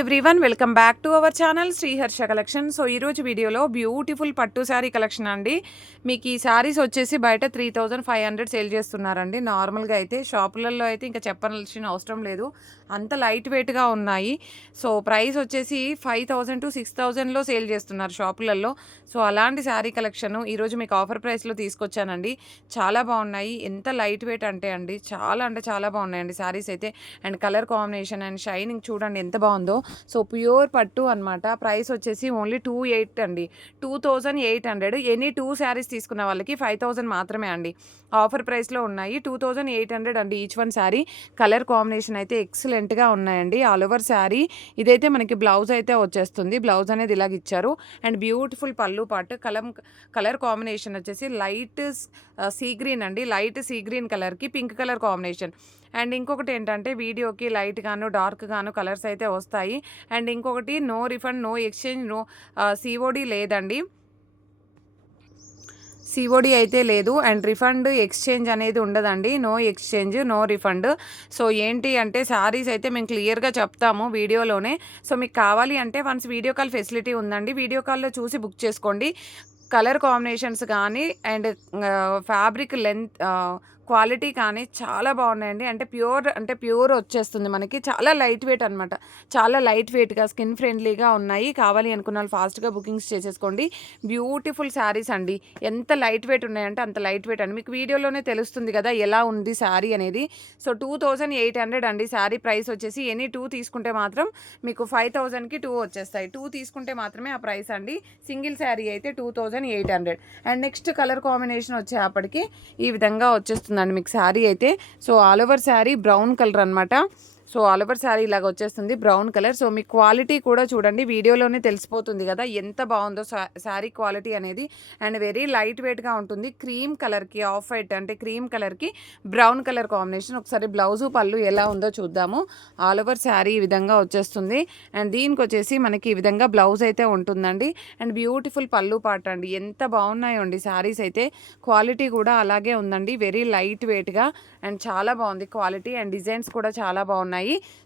Everyone welcome back to our channel Sriharsha collection. So ఈరోజు వీడియోలో beautiful పట్టు శారీ కలెక్షన్ అండి. మీకు ఈ శారీస్ వచ్చేసి బయట 3500 సేల్ చేస్తున్నారండి. నార్మల్గా అయితే షాపులలో అయితే ఇంకా చెప్పాల్సిన అవసరం లేదు, అంత లైట్ వెయిట్గా ఉన్నాయి. సో ప్రైస్ వచ్చేసి 5000 to 6000లో సేల్ చేస్తున్నారు షాపులలో. సో అలాంటి శారీ కలెక్షన్ ఈరోజు మీకు ఆఫర్ ప్రైస్లో తీసుకొచ్చానండి. చాలా బాగున్నాయి. ఎంత లైట్ వెయిట్ అంటే చాలా బాగున్నాయండి శారీస్ అయితే. And colour combination and shining చూడండి ఎంత బాగుందో. సో ప్యూర్ పట్టు అనమాట. ప్రైస్ వచ్చేసి ఓన్లీ 2800 అండి, 2800. ఎనీ 2 శారీస్ తీసుకున్న వాళ్ళకి 5000 మాత్రమే అండి. ఆఫర్ ప్రైస్లో ఉన్నాయి. 2800 అండి each one sari. Colour combination అయితే ఎక్సలెంట్గా ఉన్నాయండి. ఆల్ ఓవర్ శారీ ఇదైతే మనకి బ్లౌజ్ అయితే వచ్చేస్తుంది. బ్లౌజ్ అనేది ఇలాగ ఇచ్చారు. అండ్ బ్యూటిఫుల్ పళ్ళు పాటు కలర్ కాంబినేషన్ వచ్చేసి లైట్ సీ గ్రీన్ అండి. లైట్ సీ గ్రీన్ కలర్కి పింక్ కలర్ కాంబినేషన్. అండ్ ఇంకొకటి ఏంటంటే వీడియోకి లైట్ గాను డార్క్ గాను కలర్స్ అయితే వస్తాయి. అండ్ ఇంకొకటి no refund, no exchange, no COD లేదండి. సిఓడి అయితే లేదు. అండ్ రిఫండ్ ఎక్స్చేంజ్ అనేది ఉండదండి. No exchange, no refund. So ఏంటి అంటే శారీస్ అయితే మేము క్లియర్గా చెప్తాము వీడియోలోనే. సో మీకు కావాలి అంటే వన్స్ వీడియో కాల్ ఫెసిలిటీ ఉందండి, వీడియో కాల్లో చూసి బుక్ చేసుకోండి. కలర్ కాంబినేషన్స్ కానీ అండ్ ఫ్యాబ్రిక్ లెంత్ క్వాలిటీ కానీ చాలా బాగున్నాయండి. అంటే ప్యూర్ వచ్చేస్తుంది మనకి. చాలా లైట్ వెయిట్ అనమాట. చాలా లైట్ వెయిట్గా స్కిన్ ఫ్రెండ్లీగా ఉన్నాయి. కావాలి అనుకున్న వాళ్ళు ఫాస్ట్గా బుకింగ్స్ చేసేసుకోండి. బ్యూటిఫుల్ శారీస్ అండి. ఎంత లైట్ వెయిట్ ఉన్నాయంటే అంత లైట్ వెయిట్ అండి. మీకు వీడియోలోనే తెలుస్తుంది కదా ఎలా ఉంది శారీ అనేది. సో 2800 అండి శారీ ప్రైస్ వచ్చేసి. ఎనీ 2 తీసుకుంటే మాత్రం మీకు 5000కి 2 వచ్చేస్తాయి. 2 తీసుకుంటే మాత్రమే ఆ ప్రైస్ అండి. సింగిల్ శారీ అయితే 2800. అండ్ నెక్స్ట్ కలర్ కాంబినేషన్ వచ్చేప్పటికి ఈ విధంగా వచ్చేస్తుందండి మీకు శారీ అయితే. So all over sari brown colour అనమాట. సో ఆల్ ఓవర్ శారీ ఇలాగ వచ్చేస్తుంది బ్రౌన్ కలర్. సో మీ క్వాలిటీ కూడా చూడండి, వీడియోలోనే తెలిసిపోతుంది కదా ఎంత బాగుందో శారీ క్వాలిటీ అనేది. అండ్ వెరీ లైట్ వెయిట్గా ఉంటుంది. క్రీమ్ కలర్కి ఆఫ్ వైట్ అంటే క్రీమ్ కలర్కి బ్రౌన్ కలర్ కాంబినేషన్. ఒకసారి బ్లౌజు పళ్ళు ఎలా ఉందో చూద్దాము. ఆల్ ఓవర్ శారీ ఈ విధంగా వచ్చేస్తుంది. అండ్ దీనికి వచ్చేసి మనకి ఈ విధంగా బ్లౌజ్ అయితే ఉంటుందండి. అండ్ బ్యూటిఫుల్ పళ్ళు పాట అండి. ఎంత బాగున్నాయో అండి శారీస్ అయితే. క్వాలిటీ కూడా అలాగే ఉందండి, వెరీ లైట్ వెయిట్గా. అండ్ చాలా బాగుంది క్వాలిటీ. అండ్ డిజైన్స్ కూడా చాలా బాగున్నాయి.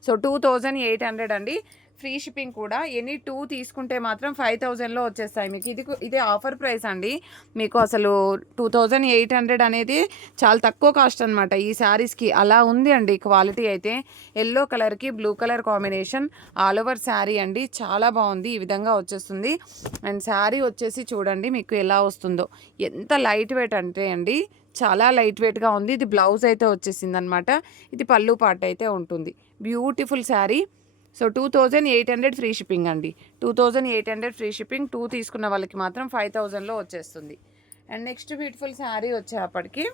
సో 2800 అండి. ఫ్రీ షిప్పింగ్ కూడా. ఎనీ 2 తీసుకుంటే మాత్రం 5000లో వచ్చేస్తాయి మీకు. ఇది ఆఫర్ ప్రైస్ అండి. మీకు అసలు 2800 అనేది చాలా తక్కువ కాస్ట్ అనమాట ఈ శారీస్కి. అలా ఉంది అండి క్వాలిటీ అయితే. ఎల్లో కలర్కి blue colour combination all over sari అండి. చాలా బాగుంది. ఈ విధంగా వచ్చేస్తుంది. అండ్ శారీ వచ్చేసి చూడండి మీకు ఎలా వస్తుందో. ఎంత లైట్ వెయిట్ అంటే అండి చాలా లైట్ వెయిట్గా ఉంది. ఇది బ్లౌజ్ అయితే వచ్చేసింది అనమాట. ఇది పళ్ళు పాట అయితే ఉంటుంది. Beautiful sari. So 2800 free shipping అండి. 2800 ఫ్రీ షిప్పింగ్. 2 తీసుకున్న వాళ్ళకి మాత్రం 5000లో వచ్చేస్తుంది. అండ్ నెక్స్ట్ బ్యూటిఫుల్ శారీ వచ్చేప్పటికి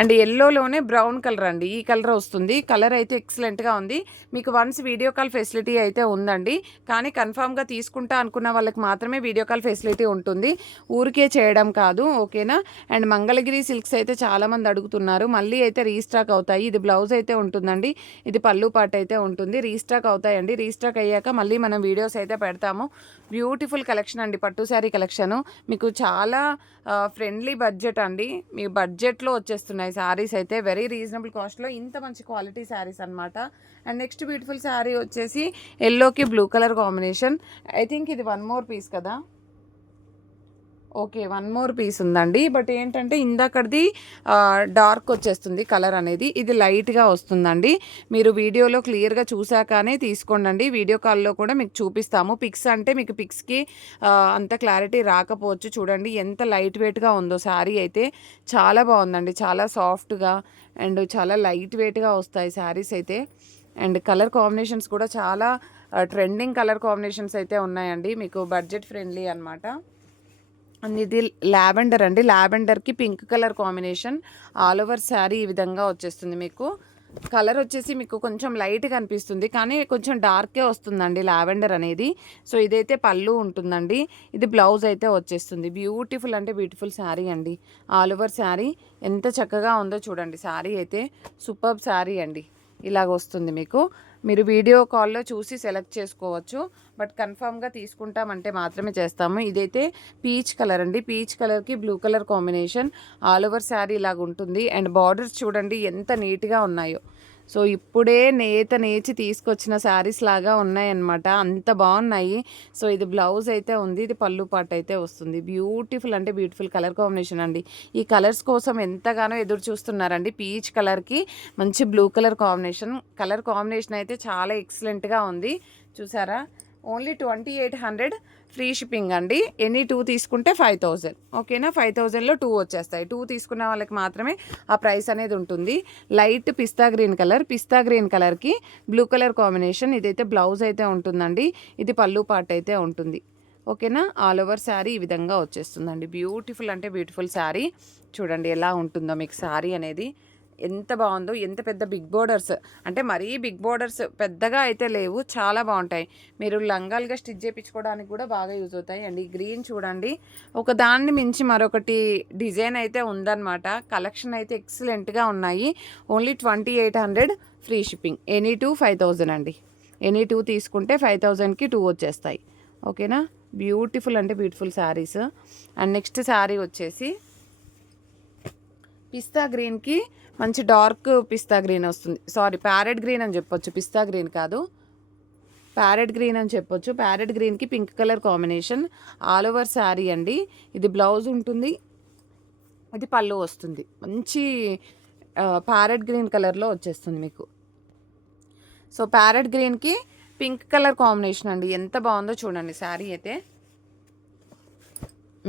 అండ్ ఎల్లోలోనే బ్రౌన్ కలర్ అండి. ఈ కలర్ వస్తుంది. కలర్ అయితే ఎక్సలెంట్గా ఉంది. మీకు వన్స్ వీడియో కాల్ ఫెసిలిటీ అయితే ఉందండి, కానీ కన్ఫామ్గా తీసుకుంటా అనుకున్న వాళ్ళకి మాత్రమే వీడియో కాల్ ఫెసిలిటీ ఉంటుంది, ఊరికే చేయడం కాదు, ఓకేనా. అండ్ మంగళగిరి సిల్క్స్ అయితే చాలామంది అడుగుతున్నారు, మళ్ళీ అయితే రీస్టాక్ అవుతాయి. ఇది బ్లౌజ్ అయితే ఉంటుందండి, ఇది పళ్ళు పాట అయితే ఉంటుంది. రీస్టాక్ అవుతాయండి. రీస్టాక్ అయ్యాక మళ్ళీ మనం వీడియోస్ అయితే పెడతాము. బ్యూటిఫుల్ కలెక్షన్ అండి, పట్టు శారీ కలెక్షను. మీకు చాలా ఫ్రెండ్లీ బడ్జెట్ అండి. మీ బడ్జెట్లో వచ్చేస్తున్నాయి శారీస్ అయితే. వెరీ రీజనబుల్ కాస్ట్లో ఇంత మంచి క్వాలిటీ శారీస్ అనమాట. అండ్ నెక్స్ట్ బ్యూటిఫుల్ శారీ వచ్చేసి ఎల్లోకి blue colour combination. I think ఇది 1 more పీస్ కదా. ఓకే, 1 more పీస్ ఉందండి. బట్ ఏంటంటే ఇందాకది డార్క్ వచ్చేస్తుంది కలర్ అనేది, ఇది లైట్గా వస్తుందండి. మీరు వీడియోలో క్లియర్గా చూసాకనే తీసుకోండి. వీడియో కాల్లో కూడా మీకు చూపిస్తాము. పిక్స్ అంటే మీకు పిక్స్కి అంత క్లారిటీ రాకపోవచ్చు. చూడండి ఎంత లైట్ వెయిట్గా ఉందో శారీ అయితే. చాలా బాగుందండి, చాలా సాఫ్ట్గా అండ్ చాలా లైట్ వెయిట్గా వస్తాయి శారీస్ అయితే. అండ్ కలర్ కాంబినేషన్స్ కూడా చాలా ట్రెండింగ్ కలర్ కాంబినేషన్స్ అయితే ఉన్నాయండి. మీకు బడ్జెట్ ఫ్రెండ్లీ అనమాట. అండ్ ఇది లావెండర్ అండి. లావెండర్కి pink colour combination. All over sari ఈ విధంగా వచ్చేస్తుంది మీకు. కలర్ వచ్చేసి మీకు కొంచెం లైట్గా అనిపిస్తుంది, కానీ కొంచెం డార్కే వస్తుందండి లావెండర్ అనేది. సో ఇదైతే పళ్ళు ఉంటుందండి, ఇది బ్లౌజ్ అయితే వచ్చేస్తుంది. బ్యూటిఫుల్ అంటే బ్యూటిఫుల్ శారీ అండి. ఆల్ ఓవర్ శారీ ఎంత చక్కగా ఉందో చూడండి. శారీ అయితే సూపర్బ్ శారీ అండి. ఇలాగ వస్తుంది మీకు. మీరు వీడియో కాల్లో చూసి సెలెక్ట్ చేసుకోవచ్చు, బట్ కన్ఫామ్గా తీసుకుంటామంటే మాత్రమే చేస్తాము. ఇదైతే పీచ్ కలర్ అండి. పీచ్ కలర్కి blue colour combination. All over sari ఇలాగ ఉంటుంది. అండ్ బార్డర్స్ చూడండి ఎంత నీట్గా ఉన్నాయో. సో ఇప్పుడే నేచి తీసుకొచ్చిన శారీస్ లాగా ఉన్నాయన్నమాట, అంత బాగున్నాయి. సో ఇది బ్లౌజ్ అయితే ఉంది, ఇది పళ్ళు పాట అయితే వస్తుంది. బ్యూటిఫుల్ అంటే బ్యూటిఫుల్ కలర్ కాంబినేషన్ అండి. ఈ కలర్స్ కోసం ఎంతగానో ఎదురు చూస్తున్నారండి. పీచ్ కలర్కి మంచి బ్లూ కలర్ కాంబినేషన్ అయితే చాలా ఎక్సలెంట్గా ఉంది. చూసారా, ఓన్లీ 2800 ఫ్రీ షిప్పింగ్ అండి. ఎనీ 2 తీసుకుంటే 5000. ఓకేనా, 5000లో 2 వచ్చేస్తాయి. 2 తీసుకున్న వాళ్ళకి మాత్రమే ఆ ప్రైస్ అనేది ఉంటుంది. లైట్ పిస్తా గ్రీన్ కలర్కి బ్లూ కలర్ కాంబినేషన్. ఇదైతే బ్లౌజ్ అయితే ఉంటుందండి, ఇది పళ్ళు పార్ట్ అయితే ఉంటుంది. ఓకేనా, ఆల్ ఓవర్ శారీ ఈ విధంగా వచ్చేస్తుందండి. బ్యూటిఫుల్ అంటే బ్యూటిఫుల్ శారీ. చూడండి ఎలా ఉంటుందో మీకు శారీ అనేది, ఎంత బాగుందో. ఎంత పెద్ద బిగ్ బోర్డర్స్ అంటే మరీ బిగ్ బోర్డర్స్ పెద్దగా అయితే లేవు, చాలా బాగుంటాయి. మీరు లంగాలుగా స్టిచ్ చేయించుకోవడానికి కూడా బాగా యూజ్ అవుతాయి అండి. గ్రీన్ చూడండి, ఒక దాన్ని మించి మరొకటి డిజైన్ అయితే ఉందన్నమాట. కలెక్షన్ అయితే ఎక్సలెంట్గా ఉన్నాయి. Only 2800 free shipping. ఎనీ 2 5000 అండి. ఎనీ 2 తీసుకుంటే 5000కి 2 వచ్చేస్తాయి. ఓకేనా, బ్యూటిఫుల్ అంటే beautiful saris. And next sari వచ్చేసి పిస్తా గ్రీన్కి మంచి డార్క్ పిస్తా గ్రీన్ వస్తుంది. సారీ, ప్యారెట్ గ్రీన్ అని చెప్పొచ్చు, పిస్తా గ్రీన్ కాదు, ప్యారెట్ గ్రీన్ అని చెప్పొచ్చు. ప్యారెట్ గ్రీన్కి pink colour combination. All over sari అండి. ఇది బ్లౌజ్ ఉంటుంది, ఇది పళ్ళు వస్తుంది. మంచి ప్యారెట్ గ్రీన్ కలర్లో వచ్చేస్తుంది మీకు. సో ప్యారెట్ గ్రీన్కి పింక్ కలర్ కాంబినేషన్ అండి, ఎంత బాగుందో చూడండి. శారీ అయితే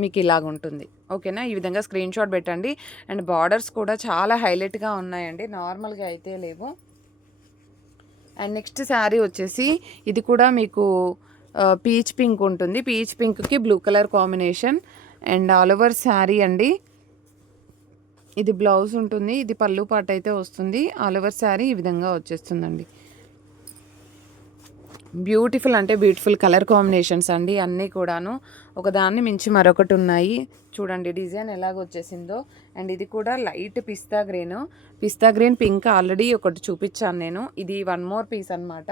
మీకు ఇలాగ ఉంటుంది. ఓకేనా, ఈ విధంగా స్క్రీన్ షాట్ పెట్టండి. అండ్ బార్డర్స్ కూడా చాలా హైలైట్గా ఉన్నాయండి, నార్మల్గా అయితే లేవు. అండ్ నెక్స్ట్ శారీ వచ్చేసి ఇది కూడా మీకు పీచ్ పింక్ ఉంటుంది. పీచ్ పింక్కి blue colour combination. And all over sari అండి. ఇది బ్లౌజ్ ఉంటుంది, ఇది పళ్ళు పాట అయితే వస్తుంది. ఆల్ ఓవర్ శారీ ఈ విధంగా వచ్చేస్తుందండి. బ్యూటిఫుల్ అంటే బ్యూటిఫుల్ కలర్ కాంబినేషన్స్ అండి, అన్నీ కూడాను ఒకదాన్ని మించి మరొకటి ఉన్నాయి. చూడండి డిజైన్ ఎలాగ వచ్చేసిందో. అండ్ ఇది కూడా లైట్ పిస్తా గ్రీన్ పింక్ ఆల్రెడీ ఒకటి చూపించాను నేను, ఇది 1 మోర్ పీస్ అనమాట.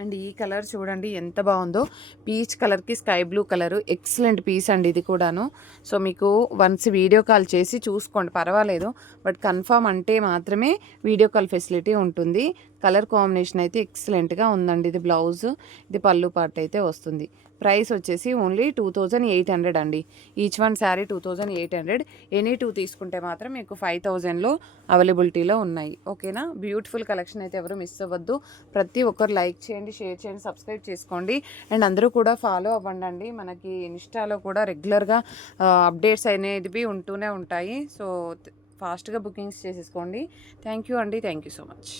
అండ్ ఈ కలర్ చూడండి ఎంత బాగుందో, పీచ్ కలర్కి sky blue colour, excellent piece అండి ఇది కూడాను. సో మీకు వన్స్ వీడియో కాల్ చేసి చూసుకోండి, పర్వాలేదు, బట్ కన్ఫామ్ అంటే మాత్రమే వీడియో కాల్ ఫెసిలిటీ ఉంటుంది. కలర్ కాంబినేషన్ అయితే ఎక్సలెంట్గా ఉందండి. ఇది బ్లౌజ్, ఇది పళ్ళు పార్ట్ అయితే వస్తుంది. ప్రైస్ వచ్చేసి ఓన్లీ 2800 అండి. Each one sari 2800. ఎనీ 2 తీసుకుంటే మాత్రం మీకు 5000లో అవైలబిలిటీలో ఉన్నాయి. ఓకేనా, బ్యూటిఫుల్ కలెక్షన్ అయితే ఎవరు మిస్ అవ్వద్దు. ప్రతి ఒక్కరు లైక్ చేయండి, షేర్ చేయండి, సబ్స్క్రైబ్ చేసుకోండి. అండ్ అందరూ కూడా ఫాలో అవ్వండి. మనకి ఇన్స్టాలో కూడా రెగ్యులర్గా అప్డేట్స్ అనేవి ఉంటూనే ఉంటాయి. సో ఫాస్ట్గా బుకింగ్స్ చేసేసుకోండి. థ్యాంక్ యూ అండి, థ్యాంక్ యూ సో మచ్.